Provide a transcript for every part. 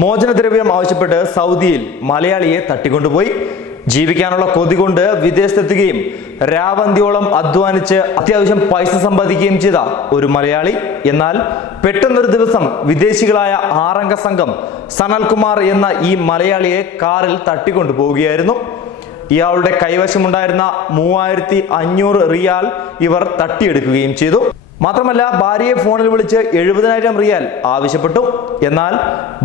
മോചനദ്രവ്യം ആവശ്യപ്പെട്ട് സൗദിയിൽ മലയാളിയെ തട്ടിക്കൊണ്ടുപോയി. ജീവിക്കാനുള്ള കൊതി കൊണ്ട് വിദേശത്തെത്തുകയും രാവന്തിയോളം അധ്വാനിച്ച് അത്യാവശ്യം പൈസ സമ്പാദിക്കുകയും ചെയ്ത ഒരു മലയാളി. എന്നാൽ പെട്ടെന്നൊരു ദിവസം വിദേശികളായ ആറംഗ സംഘം സനൽകുമാർ എന്ന ഈ മലയാളിയെ കാറിൽ തട്ടിക്കൊണ്ടുപോവുകയായിരുന്നു. ഇയാളുടെ കൈവശമുണ്ടായിരുന്ന മൂവായിരത്തി അഞ്ഞൂറ് റിയാൽ ഇവർ തട്ടിയെടുക്കുകയും ചെയ്തു. മാത്രമല്ല ഭാര്യയെ ഫോണിൽ വിളിച്ച് എഴുപതിനായിരം റിയാൽ ആവശ്യപ്പെട്ടു. എന്നാൽ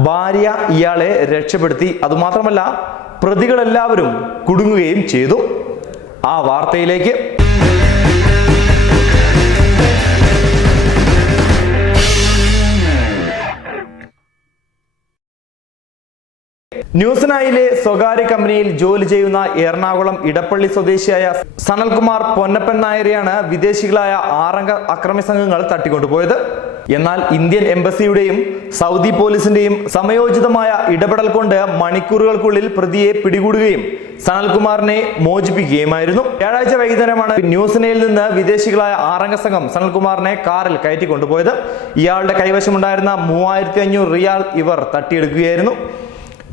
ഭാര്യ ഇയാളെ രക്ഷപ്പെടുത്തി. അതുമാത്രമല്ല പ്രതികളെല്ലാവരും കുടുങ്ങുകയും ചെയ്തു. ആ വാർത്തയിലേക്ക് ന്യൂസിനായിലെ സ്വകാര്യ കമ്പനിയിൽ ജോലി ചെയ്യുന്ന എറണാകുളം ഇടപ്പള്ളി സ്വദേശിയായ സനൽകുമാർ പൊന്നപ്പൻ നായരെയാണ് വിദേശികളായ ആറംഗ അക്രമി സംഘങ്ങൾ തട്ടിക്കൊണ്ടുപോയത്. എന്നാൽ ഇന്ത്യൻ എംബസിയുടെയും സൗദി പോലീസിന്റെയും സമയോചിതമായ ഇടപെടൽ കൊണ്ട് മണിക്കൂറുകൾക്കുള്ളിൽ പ്രതിയെ പിടികൂടുകയും സനൽകുമാറിനെ മോചിപ്പിക്കുകയുമായിരുന്നു. വ്യാഴാഴ്ച വൈകുന്നേരമാണ് ന്യൂസിനയിൽ നിന്ന് വിദേശികളായ ആറംഗ സംഘം സനൽകുമാറിനെ കാറിൽ കയറ്റി കൊണ്ടുപോയത് ഇയാളുടെ കൈവശമുണ്ടായിരുന്ന മൂവായിരത്തി അഞ്ഞൂറ് റിയാൽ ഇവർ തട്ടിയെടുക്കുകയായിരുന്നു.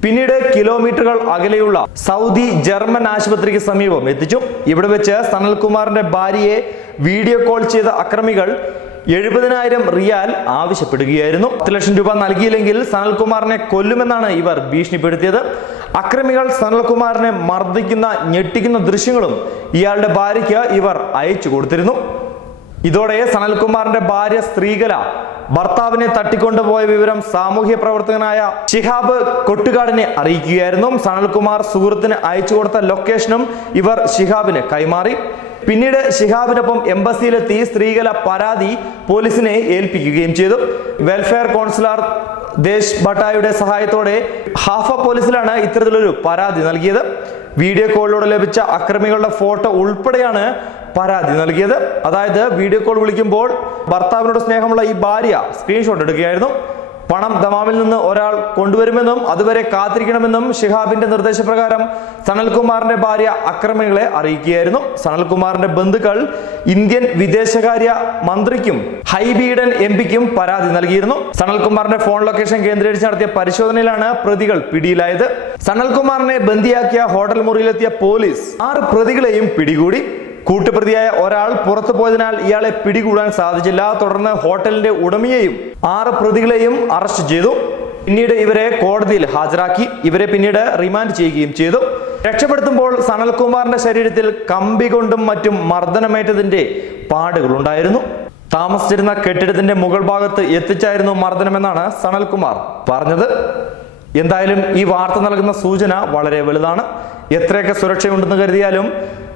പിന്നീട് കിലോമീറ്ററുകൾ അകലെയുള്ള സൗദി ജർമ്മൻ ആശുപത്രിക്ക് സമീപം എത്തിച്ചു. ഇവിടെ വെച്ച് സനൽകുമാറിന്റെ ഭാര്യയെ വീഡിയോ കോൾ ചെയ്ത അക്രമികൾ എഴുപതിനായിരം റിയാൽ ആവശ്യപ്പെടുകയായിരുന്നു. പത്ത് ലക്ഷം രൂപ നൽകിയില്ലെങ്കിൽ സനൽകുമാറിനെ കൊല്ലുമെന്നാണ് ഇവർ ഭീഷണിപ്പെടുത്തിയത്. അക്രമികൾ സനൽകുമാറിനെ മർദ്ദിക്കുന്ന ഞെട്ടിക്കുന്ന ദൃശ്യങ്ങളും ഇയാളുടെ ഭാര്യയ്ക്ക് ഇവർ അയച്ചു കൊടുത്തിരുന്നു. ഇതോടെ സനൽകുമാറിന്റെ ഭാര്യ സ്ത്രീകല ഭർത്താവിനെ തട്ടിക്കൊണ്ടുപോയ വിവരം സാമൂഹ്യ പ്രവർത്തകനായ ഷിഹാബ് കൊട്ടുകാടിനെ അറിയിക്കുകയായിരുന്നു. സനൽകുമാർ സുഹൃത്തിന് അയച്ചു കൊടുത്ത ലൊക്കേഷനും ഇവർ ഷിഹാബിന് കൈമാറി. പിന്നീട് ഷിഹാബിനൊപ്പം എംബസിയിലെത്തി സ്ത്രീകല പരാതി പോലീസിനെ ഏൽപ്പിക്കുകയും ചെയ്തു. വെൽഫെയർ കൗൺസിലർ ദേശ് ഭട്ടായുടെ സഹായത്തോടെ ഹാഫ പോലീസിലാണ് ഇത്തരത്തിലൊരു പരാതി നൽകിയത്. വീഡിയോ കോളിലൂടെ ലഭിച്ച അക്രമികളുടെ ഫോട്ടോ ഉൾപ്പെടെയാണ് പരാതി നൽകിയത്. അതായത് വീഡിയോ കോൾ വിളിക്കുമ്പോൾ ഭർത്താവിനോട് സ്നേഹമുള്ള ഈ ഭാര്യ സ്ക്രീൻഷോട്ട് എടുക്കുകയായിരുന്നു. പണം ദമാമിൽ നിന്ന് ഒരാൾ കൊണ്ടുവരുമെന്നും അതുവരെ കാത്തിരിക്കണമെന്നും ഷിഹാബിന്റെ നിർദ്ദേശപ്രകാരം സനൽകുമാറിന്റെ ഭാര്യ അക്രമികളെ അറിയിക്കുകയായിരുന്നു. സനൽകുമാറിന്റെ ബന്ധുക്കൾ ഇന്ത്യൻ വിദേശകാര്യ മന്ത്രിക്കും ഹൈബീഡൻ എം പിക്കും പരാതി നൽകിയിരുന്നു. സനൽകുമാറിന്റെ ഫോൺ ലൊക്കേഷൻ കേന്ദ്രീകരിച്ച് നടത്തിയ പരിശോധനയിലാണ് പ്രതികൾ പിടിയിലായത്. സനൽകുമാറിനെ ബന്ദിയാക്കിയ ഹോട്ടൽ മുറിയിലെത്തിയ പോലീസ് ആറ് പ്രതികളെയും പിടികൂടി. കൂട്ടുപ്രതിയായ ഒരാൾ പുറത്തു പോയതിനാൽ ഇയാളെ പിടികൂടാൻ സാധിച്ചില്ല. തുടർന്ന് ഹോട്ടലിന്റെ ഉടമയെയും ആറ് പ്രതികളെയും അറസ്റ്റ് ചെയ്തു. പിന്നീട് ഇവരെ കോടതിയിൽ ഹാജരാക്കി. ഇവരെ പിന്നീട് റിമാൻഡ് ചെയ്യുകയും ചെയ്തു. രക്ഷപ്പെടുത്തുമ്പോൾ സനൽകുമാറിന്റെ ശരീരത്തിൽ കമ്പി കൊണ്ടും മറ്റും മർദ്ദനമേറ്റതിന്റെ പാടുകളുണ്ടായിരുന്നു. താമസിച്ചിരുന്ന കെട്ടിടത്തിന്റെ മുകൾ ഭാഗത്ത് എത്തിച്ചായിരുന്നു മർദ്ദനമെന്നാണ് സനൽകുമാർ പറഞ്ഞത്. എന്തായാലും ഈ വാർത്ത നൽകുന്ന സൂചന വളരെ വലുതാണ്. എത്രയൊക്കെ സുരക്ഷയുണ്ടെന്ന് കരുതിയാലും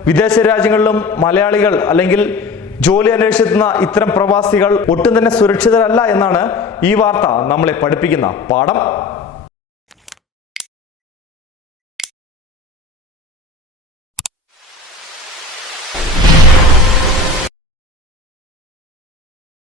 വിദേശ രാജ്യങ്ങളിലും മലയാളികൾ അല്ലെങ്കിൽ ജോലി അന്വേഷിക്കുന്ന ഇത്തരം പ്രവാസികൾ ഒട്ടും തന്നെ സുരക്ഷിതരല്ല എന്നാണ് ഈ വാർത്ത നമ്മളെ പഠിപ്പിക്കുന്ന പാഠം.